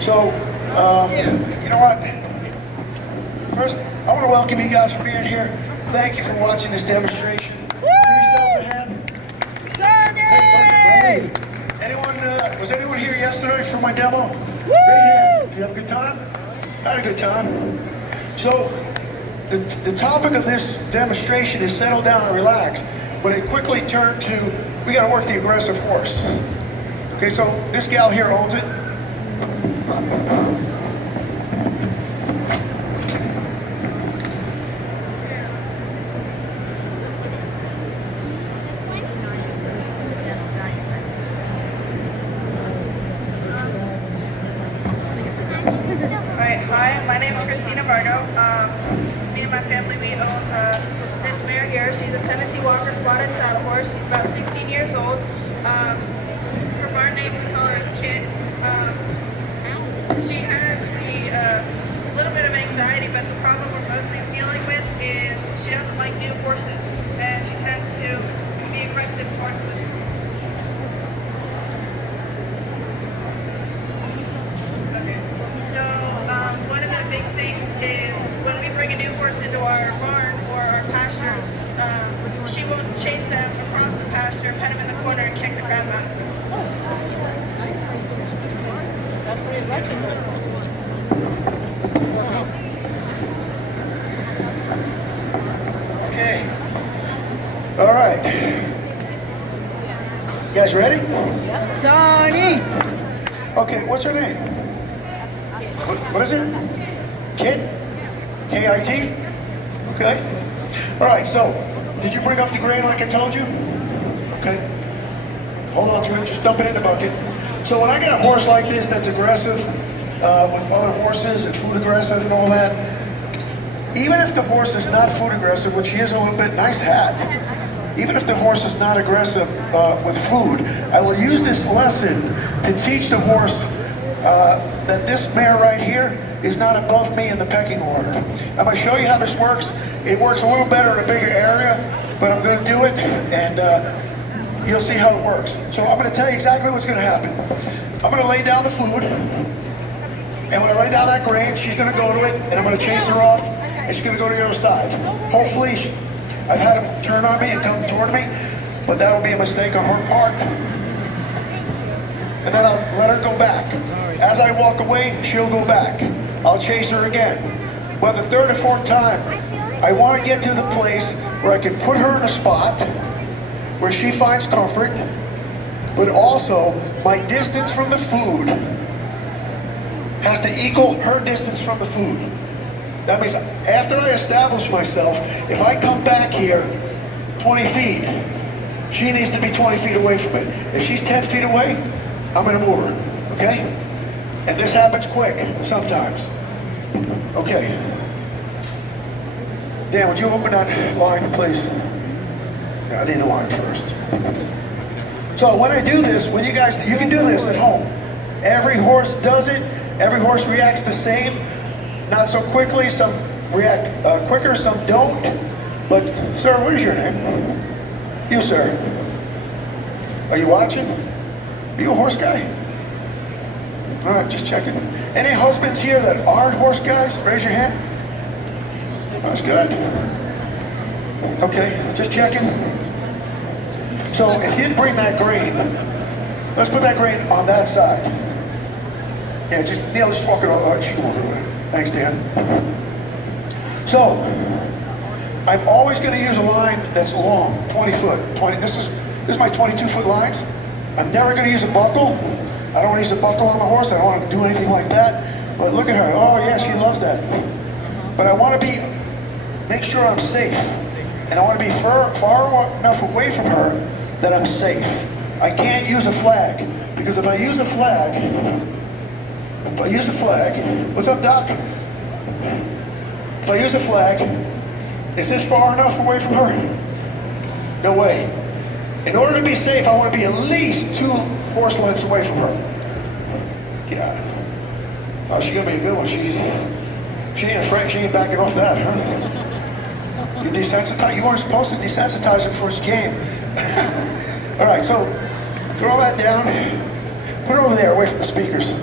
So, you know what? First, I want to welcome you guys for being here. Thank you for watching this demonstration. Give yourselves a hand. Sonny! Anyone, was anyone here yesterday for my demo? Raise your hand. Did you have a good time? Had a good time. So, the topic of this demonstration is settle down and relax, but it quickly turned to, we got to work the aggressive horse. Okay, so this gal here owns it. Hi, my name is Christina Vargo. Me and my family, we own this mare here. She's a Tennessee Walker spotted saddle horse. She's about 16 years old. Her barn name, we call her is Kit. She has the little bit of anxiety, but the problem we're mostly dealing with is she doesn't like new horses, and she tends to be aggressive towards them. So one of the big things is when we bring a new horse into our barn or our pasture, she will chase them across the pasture, pet them in the corner, and kick the crap out of them. Okay. All right. You guys ready? Sonny! Okay, what's her name? What is it? Kit? K-I-T? Okay. All right, so, did you bring up the grain like I told you? Okay. Hold on to it, just dump it in the bucket. So when I get a horse like this that's aggressive, with other horses and food aggressive and all that, even if the horse is not food aggressive, which he is a little bit, nice hat, even if the horse is not aggressive with food, I will use this lesson to teach the horse that this mare right here is not above me in the pecking order. I'm going to show you how this works. It works a little better in a bigger area, but I'm going to do it, and you'll see how it works. So I'm going to tell you exactly what's going to happen. I'm going to lay down the food, and when I lay down that grain, she's going to go to it, and I'm going to chase her off, and she's going to go to the other side. Hopefully, I've had him turn on me and come toward me, but that will be a mistake on her part. And then I'll let her go back. As I walk away, she'll go back. I'll chase her again. By the third or fourth time, I want to get to the place where I can put her in a spot where she finds comfort, but also my distance from the food has to equal her distance from the food. That means after I establish myself, if I come back here 20 feet, she needs to be 20 feet away from it. If she's 10 feet away, I'm going to move her, okay? And this happens quick, sometimes. Okay. Dan, would you open that line, please? Yeah, I need the line first. So when I do this, when you can do this at home. Every horse does it. Every horse reacts the same. Not so quickly. Some react quicker, some don't. But, sir, what is your name? You, sir. Are you watching? Are you a horse guy? All right, just checking. Any husbands here that aren't horse guys? Raise your hand. That's good. Okay, just checking. So if you'd bring that grain, let's put that grain on that side. Yeah, Neil, just walk it over. All right, she can walk it away. Thanks, Dan. So, I'm always going to use a line that's long, 20 foot. This is my 22-foot lines. I'm never going to use a buckle. I don't want to use a buckle on the horse. I don't want to do anything like that. But look at her. Oh, yeah, she loves that. But I want to make sure I'm safe. And I want to be far enough away from her that I'm safe. I can't use a flag. Because if I use a flag, what's up, Doc? If I use a flag, is this far enough away from her? No way. In order to be safe, I want to be at least 2 horse lengths away from her. Yeah. Oh, she's gonna be a good one. She ain't afraid. She ain't backing off that, huh? You desensitize. You weren't supposed to desensitize her before she came. All right, so throw that down. Put it over there, away from the speakers.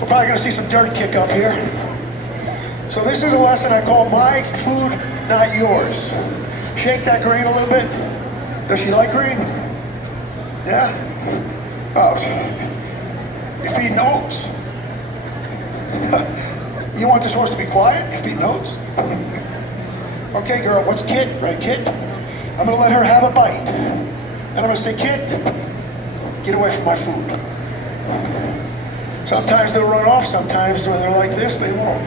We're probably gonna see some dirt kick up here. So this is a lesson I call my food, not yours. Shake that grain a little bit. Does she like grain? Yeah? Oh, you're feeding oats. You want this horse to be quiet? You're feeding oats? Okay, girl, what's Kit? Right, Kit? I'm gonna let her have a bite. And I'm gonna say, Kit, get away from my food. Sometimes they'll run off, sometimes when they're like this, they won't.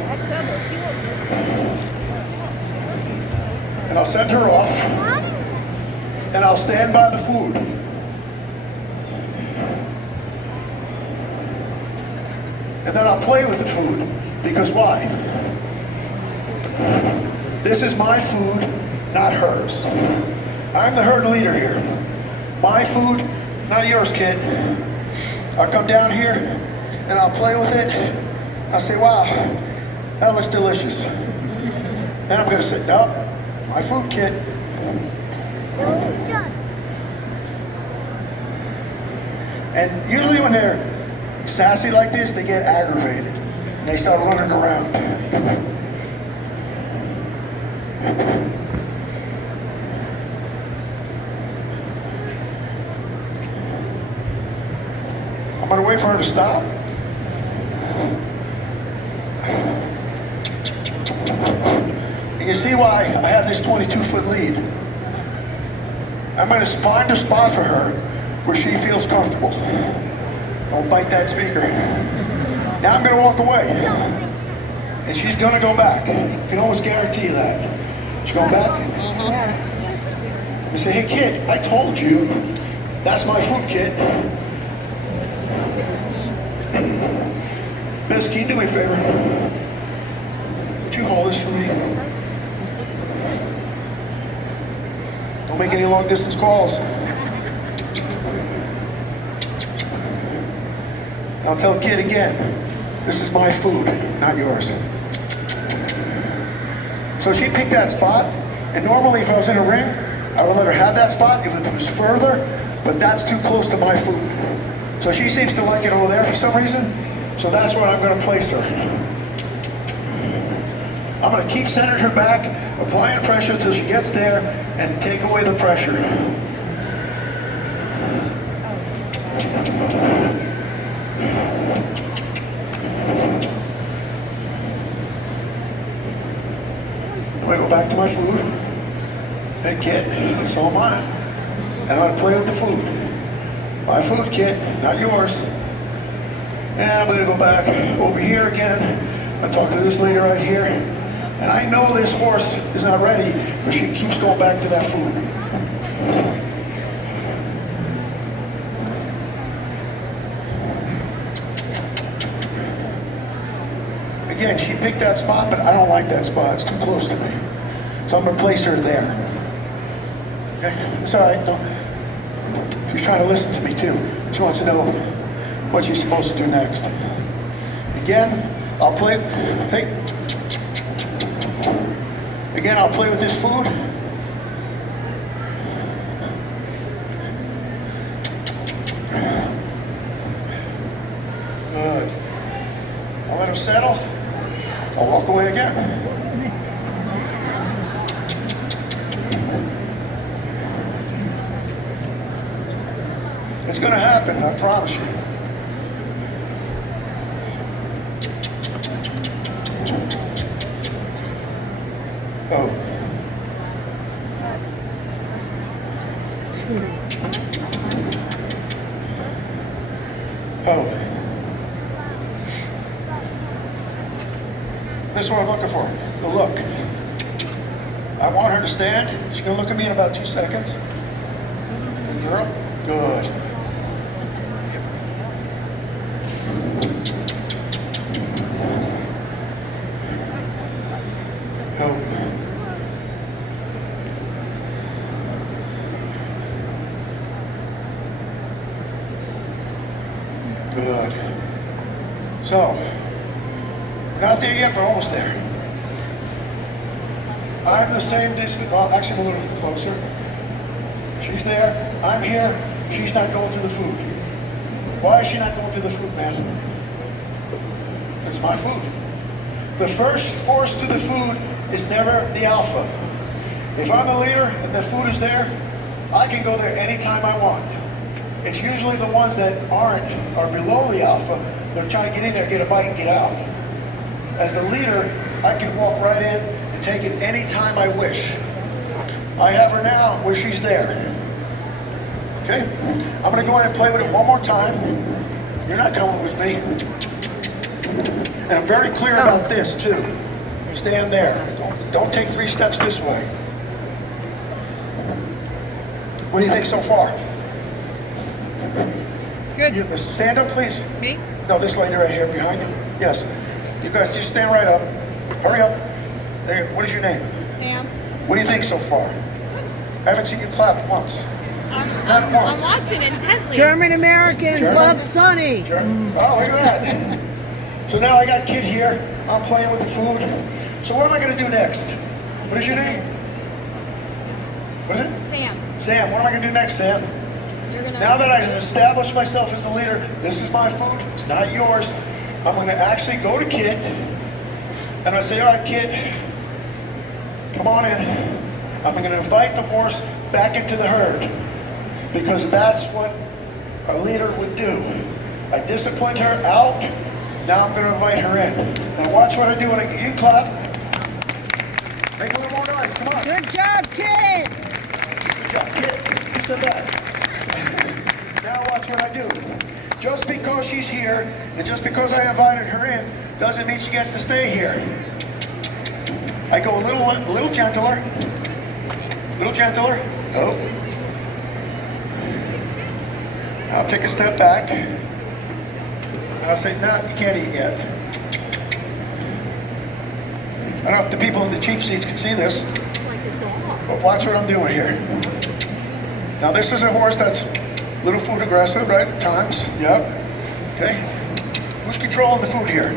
And I'll send her off, and I'll stand by the food. And then I'll play with the food, because why? This is my food, not hers. I'm the herd leader here. My food, not yours, kid. I'll come down here, and I'll play with it. I'll say, wow, that looks delicious. Then I'm gonna say, no, my food, kid. And usually when they're sassy like this, they get aggravated. And they start running around. I'm gonna wait for her to stop. You can see why I have this 22-foot lead. I'm gonna find a spot for her where she feels comfortable. Don't bite that speaker. Now I'm gonna walk away. And she's gonna go back. I can almost guarantee you that. She's going back? I say, hey kid, I told you, that's my food, kid. Miss, can you do me a favor? Would you hold this for me? Don't make any long distance calls. I'll tell kid again, this is my food, not yours. So she picked that spot, and normally if I was in a ring, I would let her have that spot if it was further, but that's too close to my food. So she seems to like it over there for some reason, so that's where I'm gonna place her. I'm gonna keep centered her back, applying pressure till she gets there, and take away the pressure. I'm gonna go back to my food. Hey kid, it's all mine. And I'm gonna play with the food. My food, kid, not yours. And I'm gonna go back over here again. I'll talk to this lady right here. And I know this horse is not ready, but she keeps going back to that food. Again, she picked that spot, but I don't like that spot. It's too close to me. So I'm gonna place her there. Okay, it's all right. Don't. She's trying to listen to me too. She wants to know what she's supposed to do next. Again, I'll play. Hey. Again, I'll play with this food. Good. I'll let her settle. I'll walk away again. It's gonna happen, I promise you. Oh. Oh. This is what I'm looking for, the look. I want her to stand. She's gonna look at me in about 2 seconds. Good girl, good. Go. Good. So, we're not there yet, but almost there. I'm the same distance, well, actually I'm a little closer. She's there, I'm here, she's not going to the food. Why is she not going to the food, man? It's my food. The first horse to the food is never the alpha. If I'm the leader and the food is there, I can go there anytime I want. It's usually the ones that aren't, or below the alpha, they're trying to get in there, get a bite and get out. As the leader, I can walk right in and take it anytime I wish. I have her now where she's there. Okay? I'm gonna go in and play with it one more time. You're not coming with me. And I'm very clear about this too. Stand there. Don't take 3 steps this way. What do you think so far? Good. You stand up, please. Me? No, this lady right here behind you. Yes. You guys just stand right up. Hurry up. There. What is your name? Sam. What do you think so far? I haven't seen you clap once. Not once. I'm watching intently. German Americans German? love Sonny. Oh, look at that. So now I got Kid here. I'm playing with the food. So what am I going to do next? What is your name? What is it? Sam, Sam. What am I going to do next, Sam? you're gonna. Now that I've established myself as the leader, this is my food, it's not yours. I'm going to actually go to Kid, and I say, all right, Kid, come on in. I'm going to invite the horse back into the herd, because that's what a leader would do. I disciplined her out, now I'm going to invite her in. Now watch what I do when I get you clap. Make a little more noise, come on. Good job, kid. Good job, Kid. You said that. Now watch what I do. Just because she's here, and just because I invited her in, doesn't mean she gets to stay here. I go a little gentler. Little gentler. Oh. I'll take a step back. And I'll say, no, you can't eat yet. I don't know if the people in the cheap seats can see this, but watch what I'm doing here. Now this is a horse that's a little food aggressive, right, at times. Yep. Okay. Who's controlling the food here?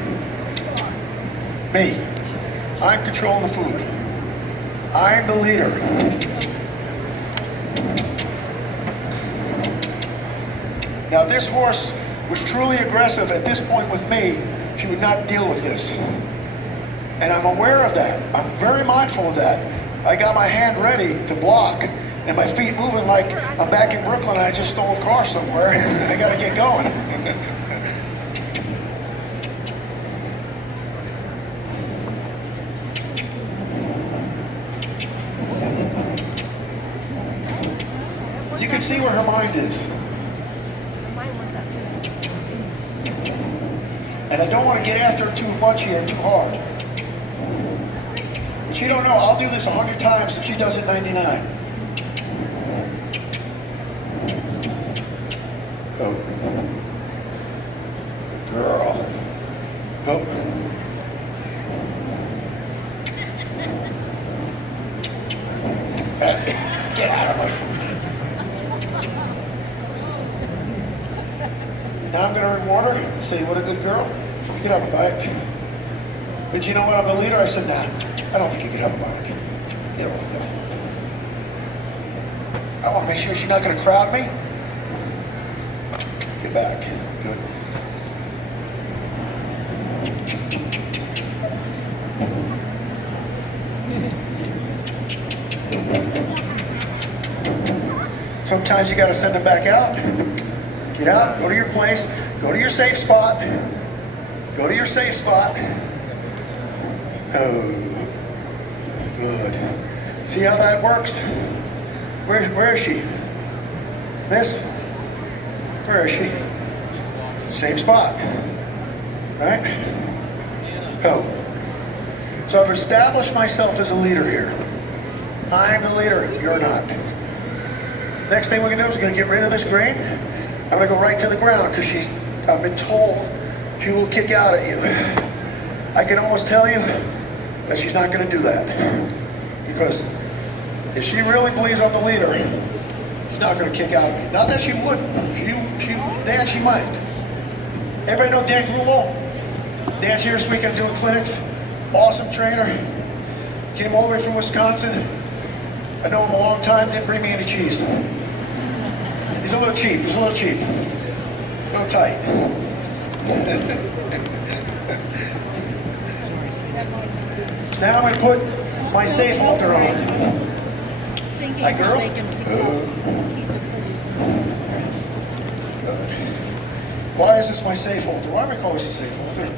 Me. I'm controlling the food. I'm the leader. Now this horse was truly aggressive at this point with me. She would not deal with this. And I'm aware of that. I'm very mindful of that. I got my hand ready to block and my feet moving like I'm back in Brooklyn and I just stole a car somewhere. I gotta get going. You can see where her mind is. And I don't want to get after her too much here, too hard. But you don't know, I'll do this 100 times if she does it 99. Oh. Good girl. Oh. Get out of my food. Now I'm going to reward her and say, what a good girl. You can have a bite. But you know what? I'm the leader. I said, nah, I don't think you can have a bite. You don't want that food. I want to make sure she's not going to crowd me. Get back. Good. Sometimes you got to send them back out. Get out, go to your place, go to your safe spot. Go to your safe spot. Oh, good. See how that works? Where is she? Miss? Where is she? Same spot. Right? Go. So I've established myself as a leader here. I'm the leader, you're not. Next thing we're gonna do is we're gonna get rid of this grain. I'm gonna go right to the ground because I've been told she will kick out at you. I can almost tell you that she's not gonna do that. Because if she really believes I'm the leader, she's not gonna kick out at me. Not that she wouldn't. Dan, she might. Everybody know Dan Grummel? Dan's here this weekend doing clinics. Awesome trainer. Came all the way from Wisconsin. I know him a long time, didn't bring me any cheese. He's a little cheap, a little tight. Now I'm going to put my safe halter on her. Hi, girl. Good. Why is this my safe halter? Why do we call this a safe halter?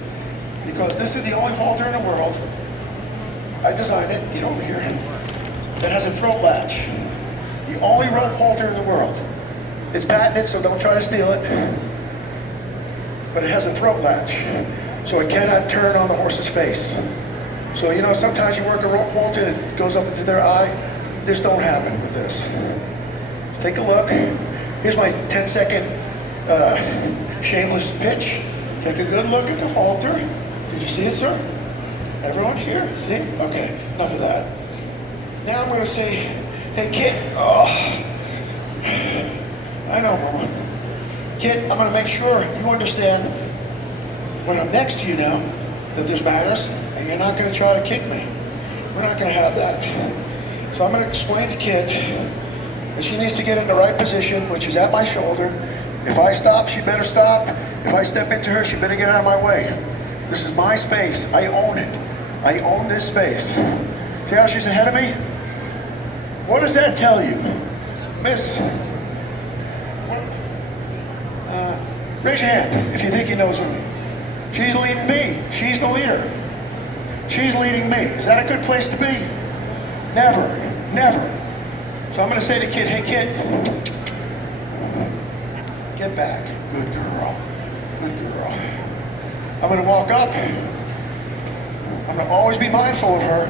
Because this is the only halter in the world, I designed it, get over here, that has a throat latch. The only rope halter in the world. It's patented, so don't try to steal it. But it has a throat latch, so it cannot turn on the horse's face. So, you know, sometimes you work a rope halter and it goes up into their eye. This don't happen with this. Take a look. Here's my 10-second shameless pitch. Take a good look at the halter. Did you see it, sir? Everyone here? See? Okay, enough of that. Now I'm going to say, hey, kid. Oh, I know, Mama. Kid, I'm going to make sure you understand when I'm next to you now that there's manners, and you're not going to try to kick me. We're not going to have that. So I'm going to explain to Kid that she needs to get in the right position, which is at my shoulder. If I stop, she better stop. If I step into her, she better get out of my way. This is my space. I own it. I own this space. See how she's ahead of me? What does that tell you? Miss? What? Raise your hand if you think you know something. She's leading me. She's the leader. She's leading me. Is that a good place to be? Never. Never. So I'm going to say to Kid, hey, Kid, get back. Good girl. Good girl. I'm going to walk up. I'm going to always be mindful of her.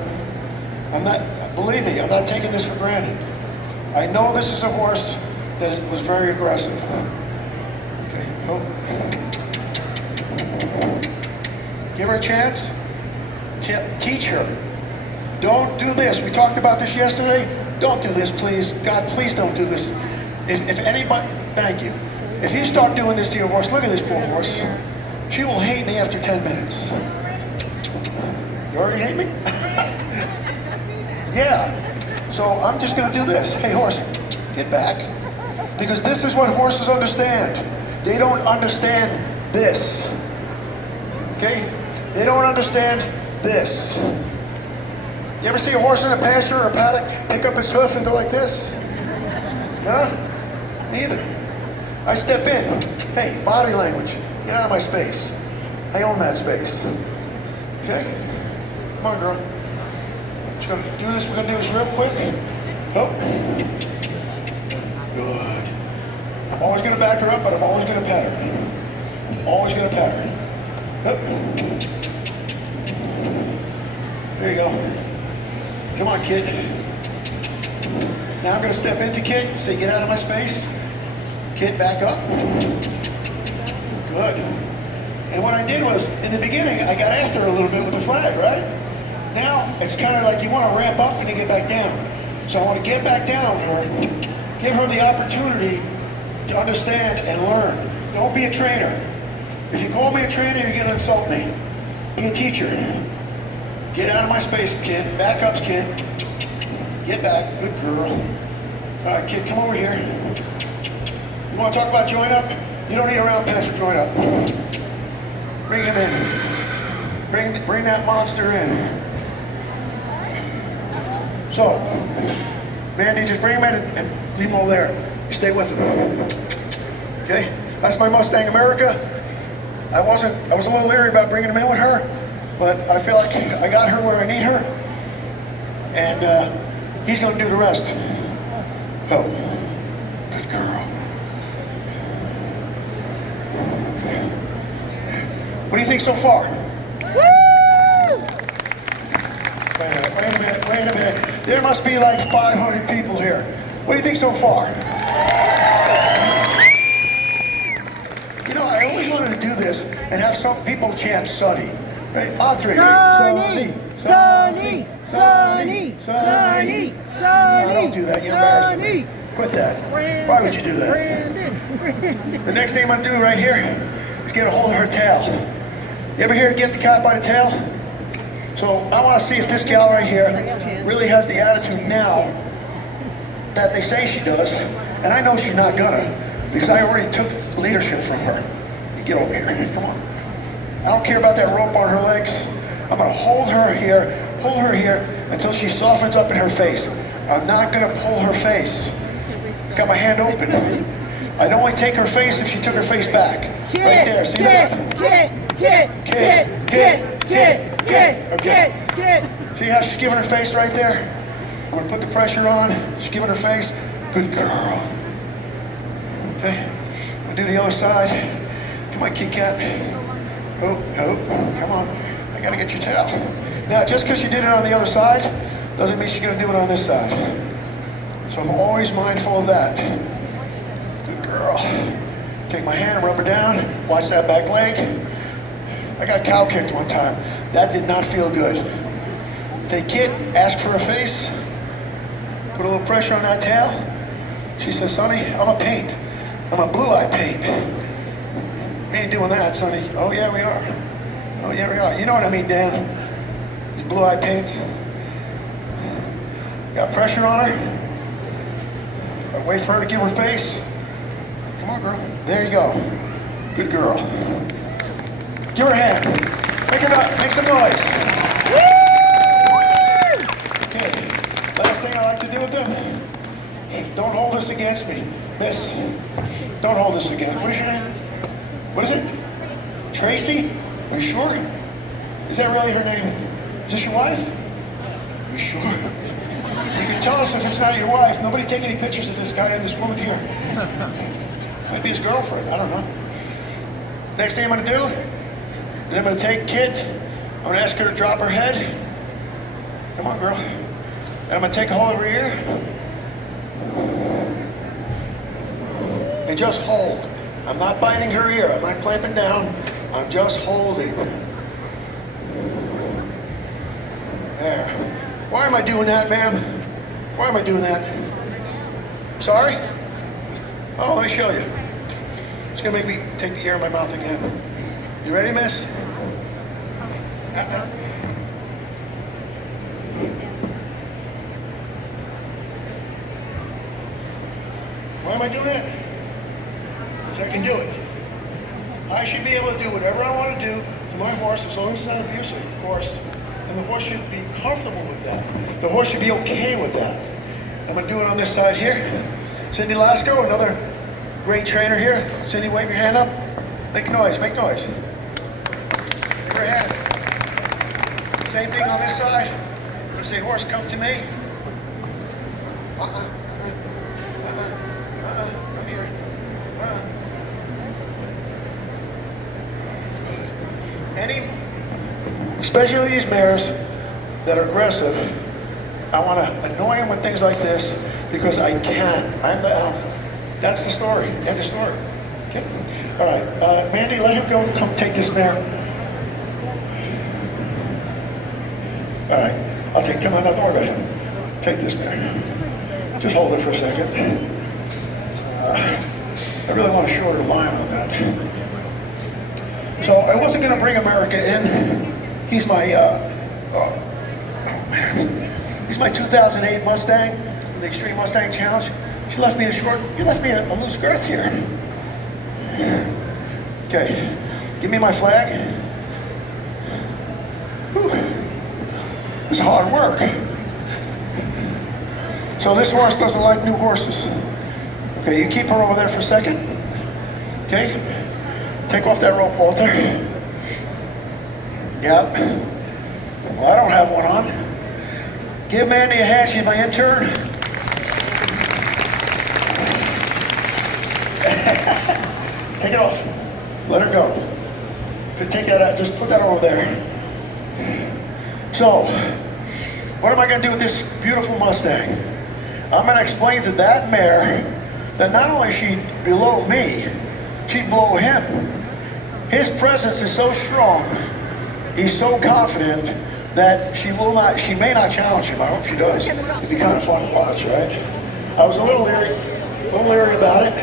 I'm not, believe me, I'm not taking this for granted. I know this is a horse that was very aggressive. Okay. Oh. Give her a chance. Teach her. Don't do this. We talked about this yesterday. Don't do this, please. God, please don't do this. If anybody, thank you. If you start doing this to your horse, look at this poor horse. She will hate me after 10 minutes. You already hate me? Yeah. So I'm just going to do this. Hey, horse, get back. Because this is what horses understand. They don't understand this. Okay? They don't understand this. You ever see a horse in a pasture or a paddock pick up his hoof and go like this? No? Neither. I step in. Hey, body language. Get out of my space. I own that space. Okay? Come on, girl. Just gonna do this. We're gonna do this real quick. Oh. Good. I'm always gonna back her up, but I'm always gonna pat her. I'm always gonna pat her. Up. There you go. Come on, Kid. Now I'm going to step into Kid, say get out of my space. Kid, back up. Good. And what I did was, in the beginning, I got after her a little bit with the flag, right? Now, it's kind of like you want to ramp up and then get back down. So I want to get back down her, give her the opportunity to understand and learn. Don't be a trainer. If you call me a trainer, you're going to insult me. Be a teacher. Get out of my space, Kid. Back up, Kid. Get back. Good girl. All right, Kid, come over here. You want to talk about join up? You don't need a round pen for join up. Bring him in. Bring that monster in. So, Mandy, just bring him in and leave him over there. You stay with him. Okay? That's my Mustang America. I was a little leery about bringing him in with her, but I feel like I got her where I need her, and he's going to do the rest. Oh, good girl. What do you think so far? Woo! Wait a minute. There must be like 500 people here. What do you think so far? You know, I always wanted to do this and have some people chant Sonny. Right? Audrey. Sonny! Sonny! Sonny! Sonny! No, don't do that. You're embarrassing me. Quit that. Why would you do that? The next thing I'm going to do right here is get a hold of her tail. You ever hear get the cat by the tail? So I want to see if this gal right here really has the attitude now that they say she does. And I know she's not gonna, because I already took leadership from her. You get over here. Come on. I don't care about that rope on her legs. I'm going to hold her here, pull her here until she softens up in her face. I'm not gonna pull her face. I've got my hand open. I'd only take her face if she took her face back. Right there, see that? Okay. See how she's giving her face right there? I'm gonna put the pressure on. She's giving her face. Good girl. Okay, I'm gonna do the other side. Come on, Kit Kat. Oh, come on. I gotta get your towel. Now, just because she did it on the other side, doesn't mean she's gonna do it on this side. So I'm always mindful of that. Good girl. Take my hand, rub her down, watch that back leg. I got cow kicked one time. That did not feel good. Take Kit, ask for her face, put a little pressure on that tail. She says, Sonny, I'm a paint. I'm a blue-eye paint. We ain't doing that, Sonny. Oh, yeah, we are. Oh, yeah, we are. You know what I mean, Dan? These blue-eye paints. Got pressure on her. I wait for her to give her face. Come on, girl. There you go. Good girl. Give her a hand. Make some noise. Okay. Last thing I like to do with them. Don't hold this against me. Miss, don't hold this against me. What is your name? What is it? Tracy? Are you sure? Is that really her name? Is this your wife? Are you sure? You can tell us if it's not your wife. Nobody take any pictures of this guy and this woman here. Might be his girlfriend. I don't know. Next thing I'm going to do is I'm going to take Kit. I'm going to ask her to drop her head. Come on, girl. And I'm going to take a hold of her ear. And just hold. I'm not biting her ear. I'm not clamping down. I'm just holding. There. Why am I doing that, ma'am? Why am I doing that? Sorry? Oh, let me show you. It's gonna make me take the air in my mouth again. You ready, miss? Why am I doing that? Because I can do it. I should be able to do whatever I want to do to my horse as long as it's not abusive, of course. And the horse should be comfortable with that. The horse should be okay with that. I'm going to do it on this side here. Cindy Lasco, another great trainer here. Cindy, wave your hand up. Make noise, make noise. Wave your hand. Same thing on this side. I'm going to say, horse, come to me. Come here. Good. Especially these mares that are aggressive, I want to annoy them with things like this because I can. I'm the alpha. That's the story. End of story. Okay. All right. Mandy, let him go. Come take this mare. All right. Come on, don't worry about him. Take this mare. Just hold it for a second. I really want a shorter line on that. So I wasn't going to bring America in. He's my, he's my 2008 Mustang from the Extreme Mustang Challenge. You left me a loose girth here. Okay, give me my flag. Whew. This is hard work. So this horse doesn't like new horses. Okay, you keep her over there for a second. Okay, take off that rope halter. Yep. Well, I don't have one on. Give Mandy a hand. She's my intern. Take it off. Let her go. Take that out. Just put that over there. So, what am I going to do with this beautiful Mustang? I'm going to explain to that mare that not only is she below me, she's below him. His presence is so strong. He's so confident that she may not challenge him. I hope she does. It'd be kind of fun to watch, right? I was a little leery about it.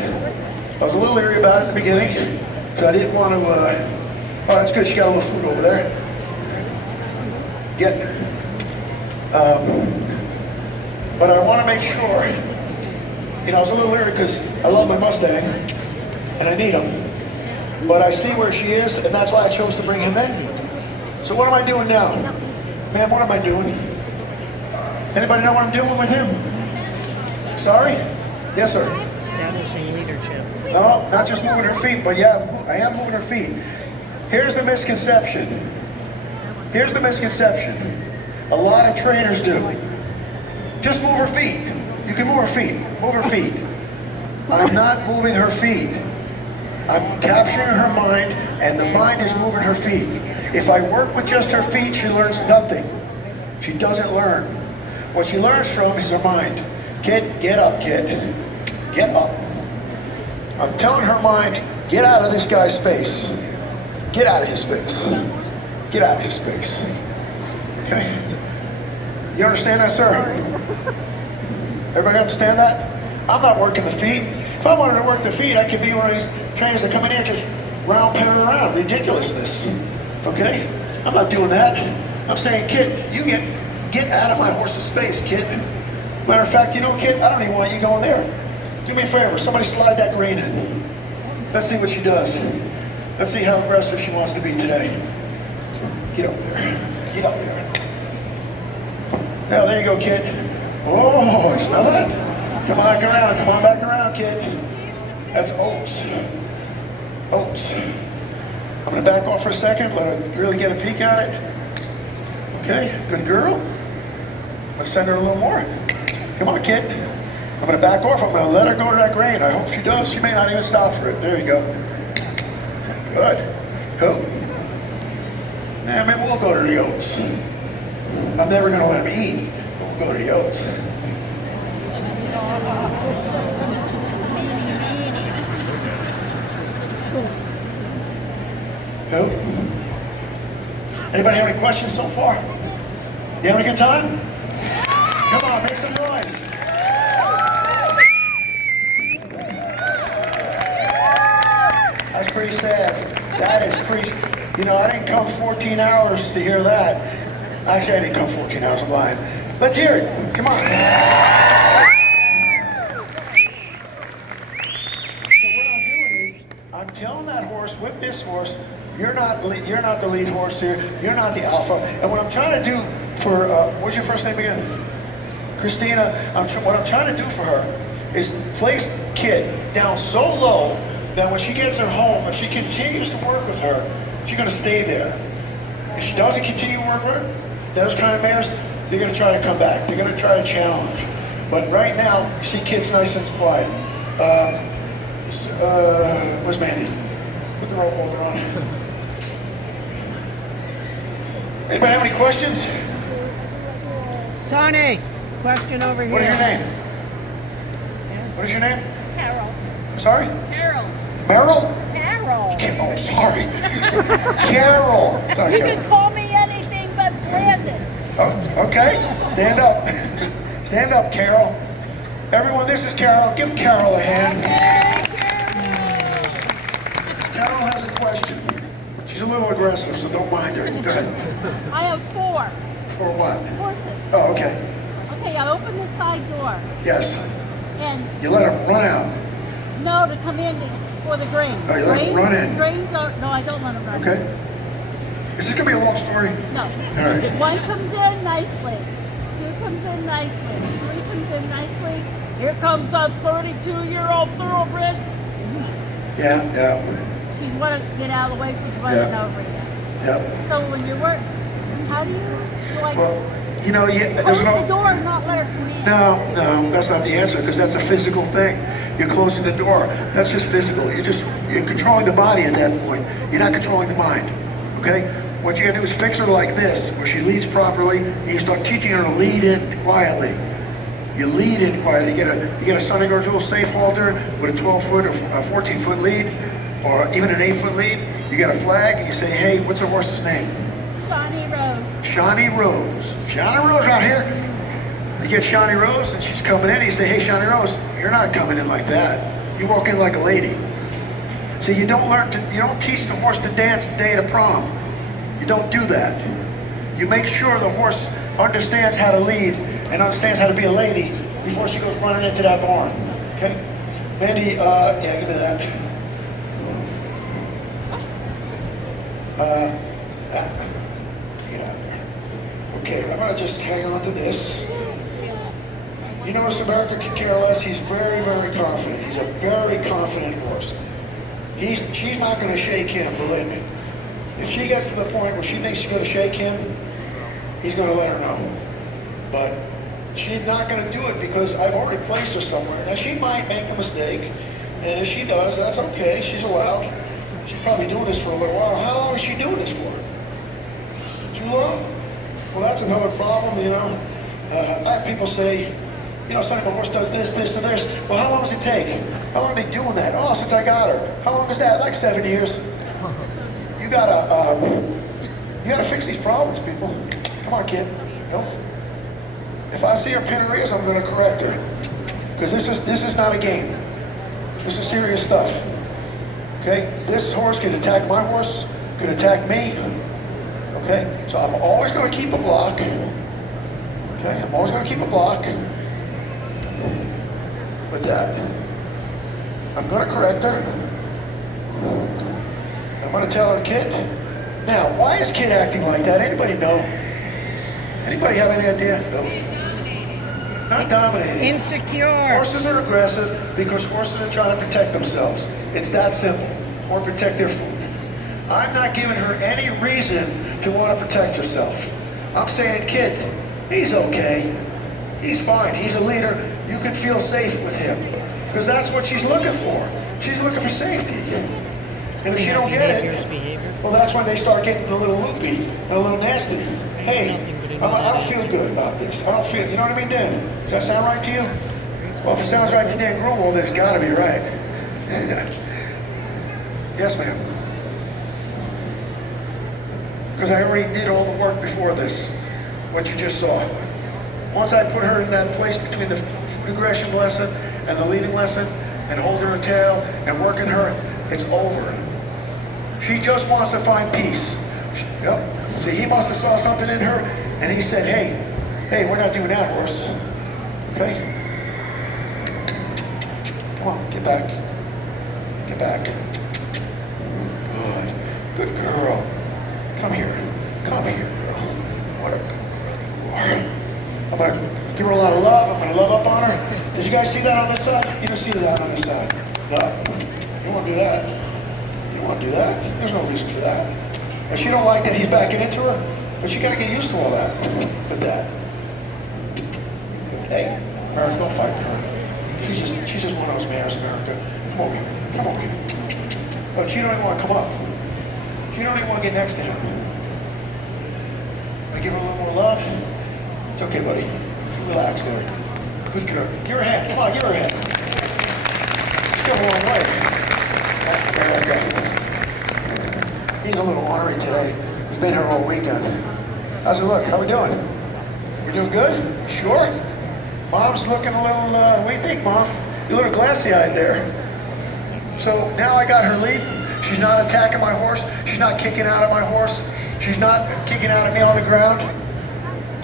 I was a little leery about it in the beginning because I didn't want to, oh, that's good. She got a little food over there. But I want to make sure, I was a little leery because I love my Mustang and I need him. But I see where she is, and that's why I chose to bring him in. So what am I doing now? Man, what am I doing? Anybody know what I'm doing with him? Sorry? Yes, sir. Establishing leadership. No, not just moving her feet, but yeah, I am moving her feet. Here's the misconception. Here's the misconception. A lot of trainers do. Just move her feet. You can move her feet. Move her feet. I'm not moving her feet. I'm capturing her mind, and the mind is moving her feet. If I work with just her feet, she learns nothing. She doesn't learn. What she learns from is her mind. Kid, get up, kid. Get up. I'm telling her mind, get out of this guy's space. Get out of his space. Get out of his space. Okay? You understand that, sir? Everybody understand that? I'm not working the feet. If I wanted to work the feet, I could be one of these trainers that come in here and just round pound around. Ridiculousness. Okay? I'm not doing that. I'm saying, kid, you get out of my horse's space, kid. Matter of fact, you know, kid, I don't even want you going there. Do me a favor, somebody slide that green in. Let's see what she does. Let's see how aggressive she wants to be today. Get up there. Get up there. Yeah, there you go, kid. Oh, smell that? Come on, back around. Come on back around, kid. That's oats. Oats. I'm going to back off for a second, let her really get a peek at it. Okay, good girl. I'm going to send her a little more. Come on, kid. I'm going to back off. I'm going to let her go to that grain. I hope she does. She may not even stop for it. There you go. Good. Cool. Nah, maybe we'll go to the oats. I'm never going to let him eat, but we'll go to the oats. Who? Anybody have any questions so far? You having a good time? Come on, make some noise. That's pretty sad. That is pretty, you know, I didn't come 14 hours to hear that. Actually, I didn't come 14 hours, I'm lying. Let's hear it. Come on. So what I'm doing is, I'm telling that horse, with this horse, you're not the lead horse here. You're not the alpha. And what I'm trying to do for, what's your first name again? Christina. What I'm trying to do for her is place Kid down so low that when she gets her home, if she continues to work with her, she's going to stay there. If she doesn't continue to work with her, those kind of mares, they're going to try to come back. They're going to try to challenge. But right now, you see Kid's nice and quiet. Where's Mandy? Put the rope holder on. Anybody have any questions? Sonny, question over here. What is your name? What is your name? Carol. I'm sorry? Carol. Meryl? Carol. Oh, sorry. Carol. Sorry, You Carol. can call me anything but Brandon. Oh, okay. Stand up. Stand up, Carol. Everyone, this is Carol. Give Carol a hand. Carol has a question. She's a little aggressive, so don't mind her. Go ahead. I have 4 For what? horses. Oh, okay. Okay, I open the side door Yes. and You let her run out. no to come in for the grain. Oh, you let them run in. Grains are, no, I don't let them run. Okay. Is this going to be a long story? No. All right. 1 comes in nicely. 2 comes in nicely. 3 comes in nicely. Here comes a 32-year-old thoroughbred. Yeah. She's wanting to get out of the way. She's running over you. Yeah. So when you're working, how do you like Well, you know, there's close the no... door and not let her come in? No, that's not the answer, because that's a physical thing. You're closing the door. That's just physical. You're controlling the body at that point. You're not controlling the mind. Okay? What you gotta do is fix her like this, where she leads properly, and you start teaching her to lead in quietly. You lead in quietly. You get a Sonny Gargiulo safe halter with a 12-foot or a 14-foot lead, or even an 8-foot lead. You get a flag, and you say, hey, what's the horse's name? Shawnee Rose. Shawnee Rose. Shawnee Rose out here. You get Shawnee Rose, and she's coming in, and you say, hey, Shawnee Rose, you're not coming in like that. You walk in like a lady. So you don't teach the horse to dance the day of prom. You don't do that. You make sure the horse understands how to lead and understands how to be a lady before she goes running into that barn. Okay? Mandy, yeah, give me that. Get out of there. Okay. gonna just hang on to this. You notice America could care less. He's very, very confident. He's a very confident horse. She's not gonna shake him, believe me. If she gets to the point where she thinks she's gonna shake him, he's gonna let her know. But she's not gonna do it because I've already placed her somewhere. Now she might make a mistake, and if she does, that's okay. She's allowed. She's probably doing this for a little while. How long is she doing this for? Too long? Well, that's another problem, you know. I have people say, you know, Sonny, my horse does this, this, and this. Well, how long does it take? How long are they doing that? Oh, since I got her. How long is that? Like 7 years. You gotta fix these problems, people. Come on, kid. No. If I see her pin her ears, I'm gonna correct her. Because this is not a game. This is serious stuff. Okay? This horse can attack my horse, could attack me. Okay? So I'm always gonna keep a block. Okay? I'm always gonna keep a block. With that. I'm gonna correct her. I'm gonna tell her, Kid. Now, why is Kid acting like that? Anybody know? Anybody have any idea? No. Not dominating. Insecure. Horses are aggressive because horses are trying to protect themselves. It's that simple. Or protect their food. I'm not giving her any reason to want to protect herself. I'm saying, Kid, he's okay. He's fine. He's a leader. You can feel safe with him. Because that's what she's looking for. She's looking for safety. And if she don't get it, well, that's when they start getting a little loopy and a little nasty. Hey, I don't feel good about this. I don't feel, you know what I mean, Dan? Does that sound right to you? Well, if it sounds right to Dan Grunwald, then it's got to be right. Yes, ma'am. Because I already did all the work before this, what you just saw. Once I put her in that place between the food aggression lesson and the leading lesson and holding her tail and working her, it's over. She just wants to find peace. Yep. See, he must have saw something in her and he said, hey, we're not doing that, horse. Okay? Come on, get back. Get back. Good girl. Come here, girl. What a good girl you are. I'm gonna give her a lot of love. I'm gonna love up on her. Did you guys see that on this side? You don't see that on this side. No, you don't want to do that. You don't want to do that. There's no reason for that. And she don't like that he's backing into her, but she gotta get used to all that. With that. Hey, America, don't fight with her. She's just one of those mares, America. Come over here. Come over here. Look, she don't even want to come up. She don't even want to get next to him. I give her a little more love. It's okay, buddy. You relax there. Good girl. Give her a hand. Come on, give her a hand. She's got a long way. America. He's a little ornery today. He's been here all weekend. How's it look? How we doing? We doing good? Sure? Mom's looking a little, what do you think, Mom? You're a little glassy-eyed there. So now I got her leading. She's not attacking my horse. She's not kicking out of my horse. She's not kicking out of me on the ground.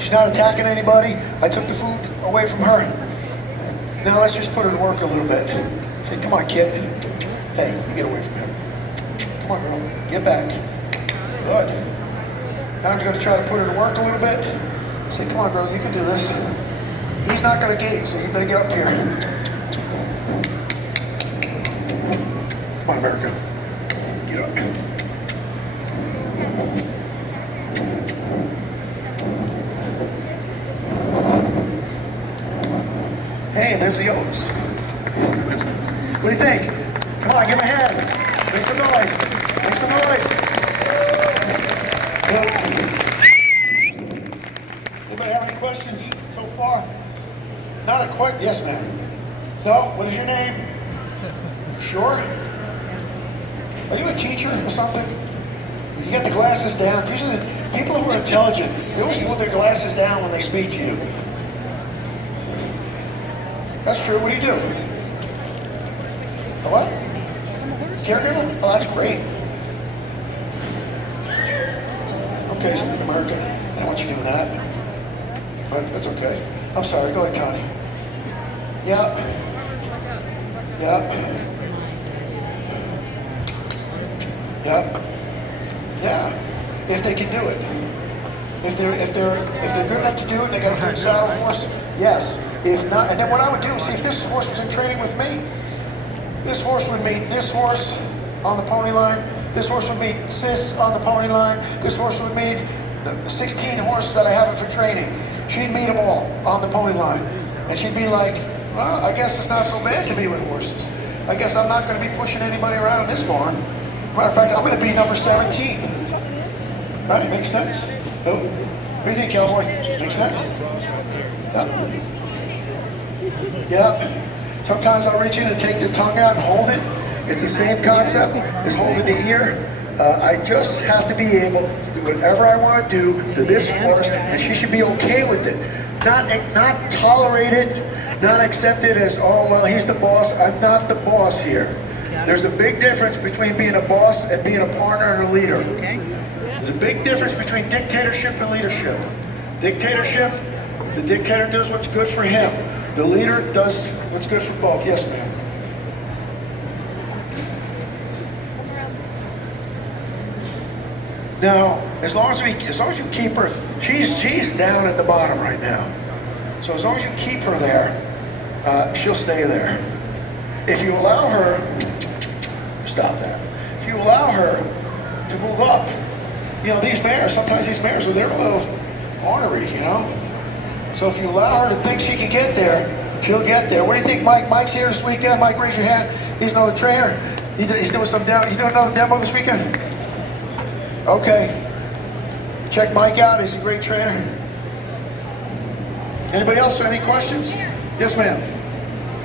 She's not attacking anybody. I took the food away from her. Now let's just put her to work a little bit. Say, come on, kid. Hey, you get away from him. Come on, girl. Get back. Good. Now I'm going to try to put her to work a little bit. I say, come on, girl, you can do this. He's not going to gate, so you better get up here. Come on, America. Get up. Hey, there's the oats. What do you think? Come on, give him a hand. Make some noise. Make some noise. Anybody have any questions so far? Not a question. Yes, ma'am. No? What is your name? Sure? Are you a teacher or something? You got the glasses down. Usually the people who are intelligent, they always put their glasses down when they speak to you. That's true. What do you do? A what? Caregiver? Oh, that's great. Okay, America. I don't want you doing that. But that's okay. I'm sorry. Go ahead, Connie. Yep. Yep. Yep. Yeah. If they can do it. If they're good enough to do it, and they got a good saddle horse, yes. If not, and then what I would do, see if this horse was in training with me, this horse would meet this horse on the pony line. This horse would meet Sis on the pony line. This horse would meet the 16 horses that I have for training. She'd meet them all on the pony line, and she'd be like, "Well, I guess it's not so bad to be with horses. I guess I'm not going to be pushing anybody around in this barn. Matter of fact, I'm going to be number 17." Right? Makes sense. Oh, what do you think, cowboy? Makes sense? Yep. Yep. Sometimes I'll reach in and take their tongue out and hold it. It's the same concept as holding the ear. I just have to be able to do whatever I want to do to this horse, and she should be okay with it. Not tolerate it, not accept it as, oh, well, he's the boss. I'm not the boss here. There's a big difference between being a boss and being a partner and a leader. There's a big difference between dictatorship and leadership. Dictatorship, the dictator does what's good for him. The leader does what's good for both. Yes, ma'am. Now, as long as you keep her, she's down at the bottom right now. So as long as you keep her there, she'll stay there. If you allow her, stop that. If you allow her to move up, you know, sometimes these mares they're a little ornery, you know. So if you allow her to think she can get there, she'll get there. What do you think, Mike? Mike's here this weekend. Mike, raise your hand. He's another trainer. He's doing some demo. You doing another demo this weekend? Okay. Check Mike out. He's a great trainer. Anybody else have any questions? Yes, ma'am.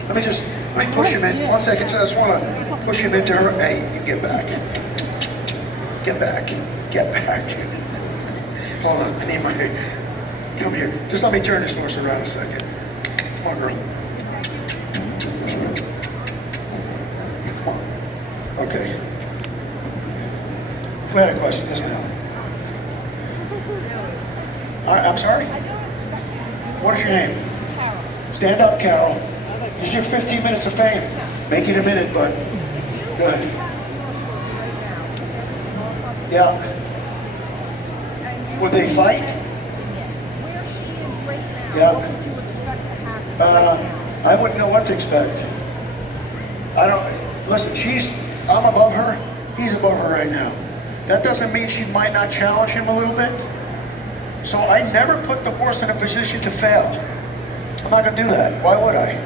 Let me push him in. 1 second. So I just want to push him into her. Hey, you get back. Get back. Get back. Hold on. I need my... Come here. Just let me turn this horse around a second. Come on, girl. Come on. Okay. Who had a question? Yes, ma'am. I'm sorry? What is your name? Carol. Stand up, Carol. This is your 15 minutes of fame. Make it a minute, bud. Good. Yeah. Would they fight? Yeah. I wouldn't know what to expect. Listen, I'm above her, he's above her right now. That doesn't mean she might not challenge him a little bit. So I never put the horse in a position to fail. I'm not gonna do that. Why would I?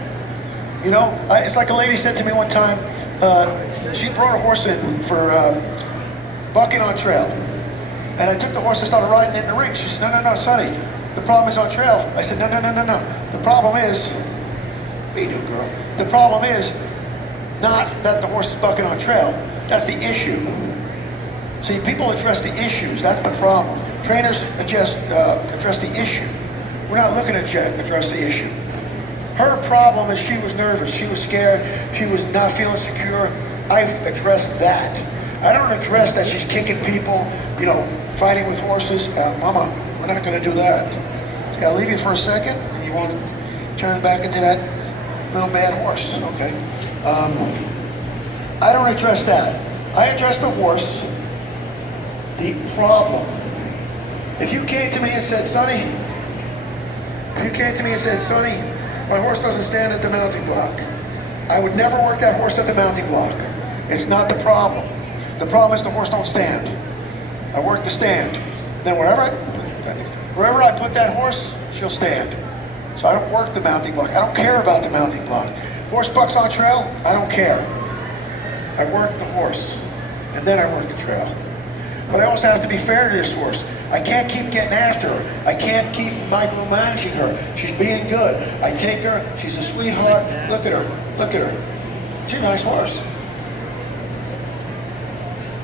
You know, it's like a lady said to me one time, she brought a horse in for bucking on trail. And I took the horse and started riding in the ring. She said, no, Sonny, the problem is on trail. I said, no. The problem is, what are you doing, girl? The problem is not that the horse is bucking on trail. That's the issue. See, people address the issues. That's the problem. Trainers address the issue. We're not looking to address the issue. Her problem is she was nervous. She was scared. She was not feeling secure. I've addressed that. I don't address that she's kicking people, you know, fighting with horses. Mama, we're not going to do that. See, I'll leave you for a second, and you want to turn back into that little bad horse, okay? I don't address that. I address the horse, the problem. If you came to me and said, Sonny, my horse doesn't stand at the mounting block, I would never work that horse at the mounting block. It's not the problem. The problem is the horse don't stand. I work the stand. And then wherever I put that horse, she'll stand. So I don't work the mounting block. I don't care about the mounting block. Horse bucks on trail, I don't care. I work the horse, and then I work the trail. But I also have to be fair to this horse. I can't keep getting after her. I can't keep micromanaging her. She's being good. I take her, she's a sweetheart. Look at her. She's a nice horse.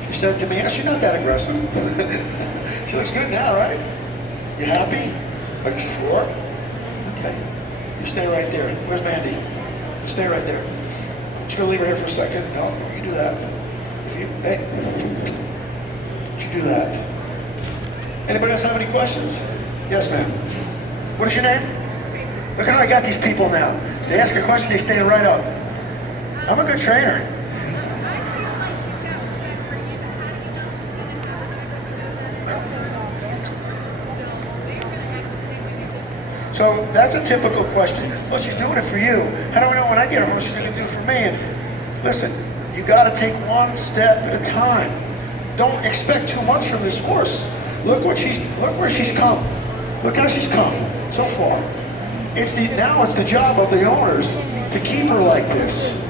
She said to me, oh, she's not that aggressive. She looks good now, right? You happy? Are you sure? Okay. You stay right there. Where's Mandy? You stay right there. I'm just gonna leave her here for a second. No, you do that. Hey, don't you do that. Anybody else have any questions? Yes, ma'am. What is your name? Look how I got these people now. They ask a question, they stand right up. I'm a good trainer. So that's a typical question. Well, she's doing it for you. How do I know when I get a horse she's going to do it for me? And listen, you got to take one step at a time. Don't expect too much from this horse. Look where she's come. Look how she's come so far. Now it's the job of the owners to keep her like this.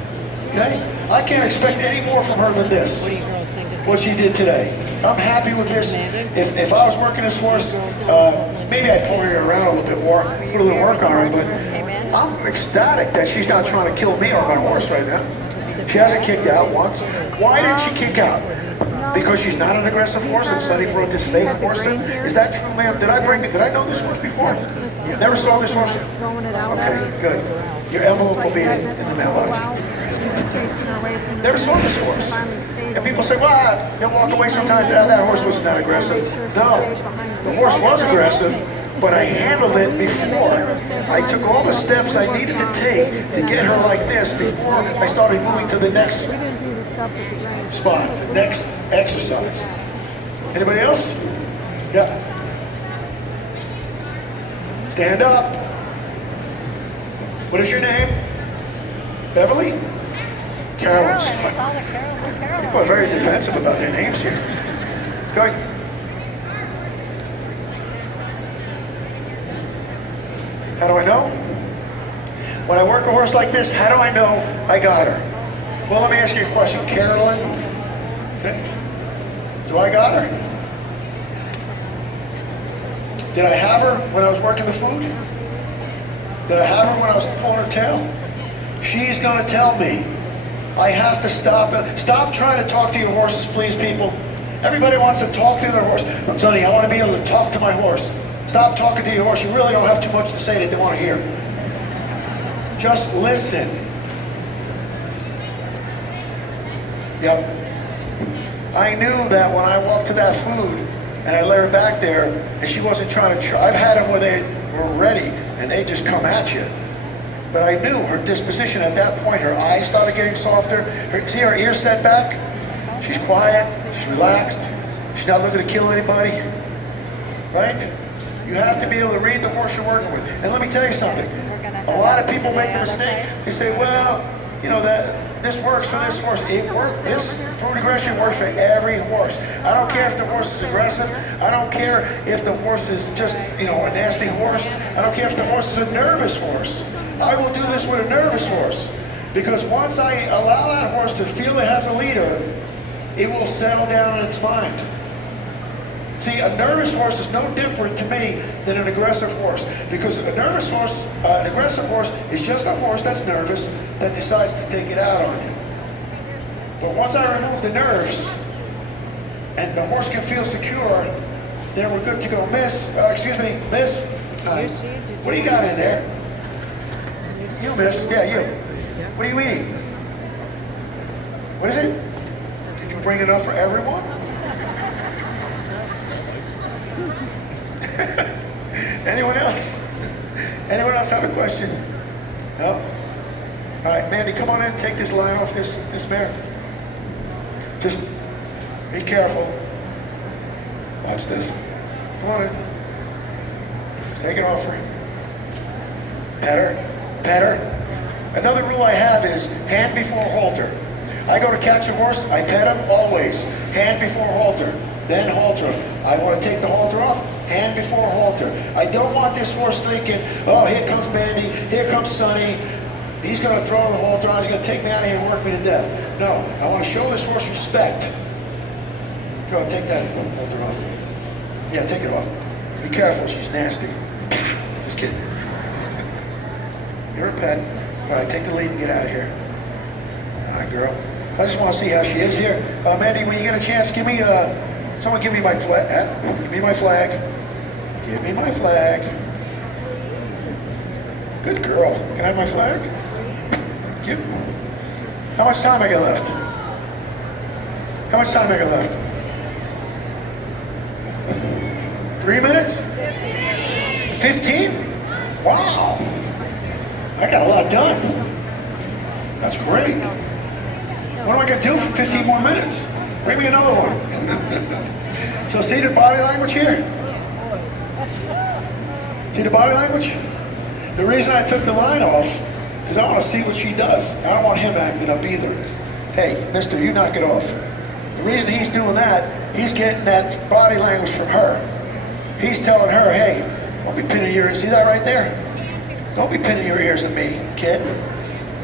Okay? I can't expect any more from her than this. What do you girls think of What she did today. I'm happy with this. If I was working this horse, maybe I'd pull her around a little bit more, put a little work on her, but I'm ecstatic that she's not trying to kill me or my horse right now. She hasn't kicked out once. Why did she kick out? Because she's not an aggressive horse and Sonny brought this fake horse in? Is that true, ma'am? Did I know this horse before? Never saw this horse? Okay, good. Your envelope will be in the mailbox. Never saw this horse. And people say, well, they'll walk away sometimes, that horse wasn't that aggressive. No, the horse was aggressive, but I handled it before. I took all the steps I needed to take to get her like this before I started moving to the next spot, the next exercise. Anybody else? Yeah. Stand up. What is your name? Beverly? Carolyn. People are very defensive about their names here. Go ahead. How do I know? When I work a horse like this, how do I know I got her? Well, let me ask you a question. Carolyn, okay. Do I got her? Did I have her when I was working the food? Did I have her when I was pulling her tail? She's gonna tell me. I have to stop trying to talk to your horses, please, people. Everybody wants to talk to their horse. Sonny, I want to be able to talk to my horse. Stop talking to your horse. You really don't have too much to say that they want to hear. Just listen. Yep. I knew that when I walked to that food and I let her back there and she wasn't trying to I've had them where they were ready and they just come at you. But I knew her disposition at that point. Her eyes started getting softer. See her ears set back? She's quiet, she's relaxed. She's not looking to kill anybody, right? You have to be able to read the horse you're working with. And let me tell you something. A lot of people make the mistake. They say, well, you know, that this works for this horse. This food aggression works for every horse. I don't care if the horse is aggressive. I don't care if the horse is just, you know, a nasty horse. I don't care if the horse is a nervous horse. I will do this with a nervous horse. Because once I allow that horse to feel it has a leader, it will settle down in its mind. See, a nervous horse is no different to me than an aggressive horse. Because a nervous horse, an aggressive horse is just a horse that's nervous that decides to take it out on you. But once I remove the nerves and the horse can feel secure, then we're good to go. Miss, excuse me, miss, what do you got in there? You, miss, yeah, you. What are you eating? What is it? Did you bring it up for everyone? Anyone else? Anyone else have a question? No? All right, Mandy, come on in and take this line off this mare. Just be careful. Watch this. Come on in. Take it off her. Pet her. Pet her. Another rule I have is hand before halter. I go to catch a horse, I pet him always. Hand before halter, then halter him. I want to take the halter off, hand before halter. I don't want this horse thinking, oh, here comes Mandy, here comes Sonny. He's going to throw the halter on, he's going to take me out of here and work me to death. No, I want to show this horse respect. Go, take that halter off. Yeah, take it off. Be careful, she's nasty. Just kidding. You're a pet. All right, take the lead and get out of here. All right, girl. I just want to see how she is here. Mandy, when you get a chance, give me, someone give me my flag. Give me my flag. Give me my flag. Good girl. Can I have my flag? Thank you. How much time I got left? How much time I got left? 3 minutes? 15? Wow. I got a lot done. That's great. What am I going to do for 15 more minutes? Bring me another one. So see the body language here? See the body language? The reason I took the line off is I want to see what she does. I don't want him acting up either. Hey, mister, you knock it off. The reason he's doing that, he's getting that body language from her. He's telling her, hey, don't be pinning your ears. See that right there? Don't be pinning your ears at me, kid.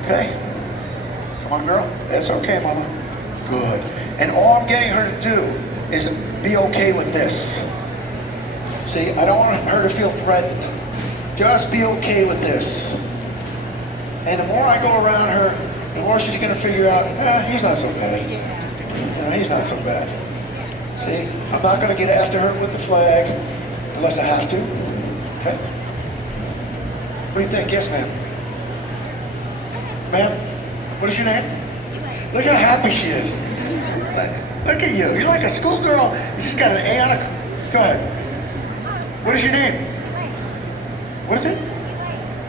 Okay? Come on, girl. That's okay, mama. Good. And all I'm getting her to do is be okay with this. See, I don't want her to feel threatened. Just be okay with this. And the more I go around her, the more she's going to figure out, he's not so bad. You know, he's not so bad. See, I'm not going to get after her with the flag unless I have to. Okay? What do you think? Yes, ma'am. Ma'am, what is your name? Look how happy she is. Look at you. You're like a schoolgirl. You just got an A on a... Go ahead. What is your name? What is it?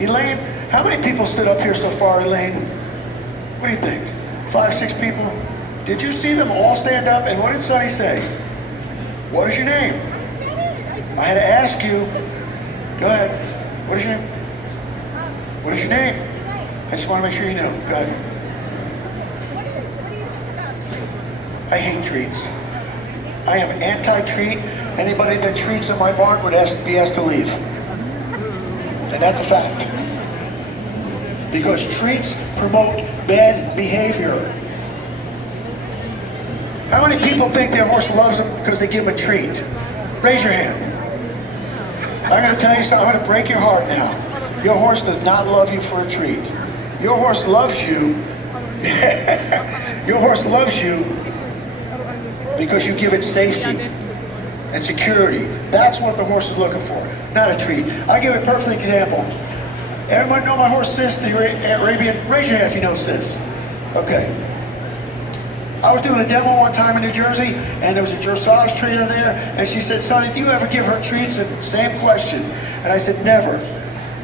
Elaine. How many people stood up here so far, Elaine? What do you think? 5, 6 people? Did you see them all stand up? And what did Sonny say? What is your name? I had to ask you. Go ahead. What is your name? What is your name? I just want to make sure you know. Go ahead. What do you think about treats? I hate treats. I am anti-treat. Anybody that treats in my barn would be asked to leave. And that's a fact. Because treats promote bad behavior. How many people think their horse loves them because they give them a treat? Raise your hand. I'm going to tell you something. I'm going to break your heart now. Your horse does not love you for a treat. Your horse loves you. Your horse loves you because you give it safety and security. That's what the horse is looking for, not a treat. I'll give a perfect example. Everyone know my horse Sis, the Arabian? Raise your hand if you know Sis. Okay. I was doing a demo one time in New Jersey, and there was a dressage trainer there, and she said, Sonny, do you ever give her treats? And same question. And I said, never.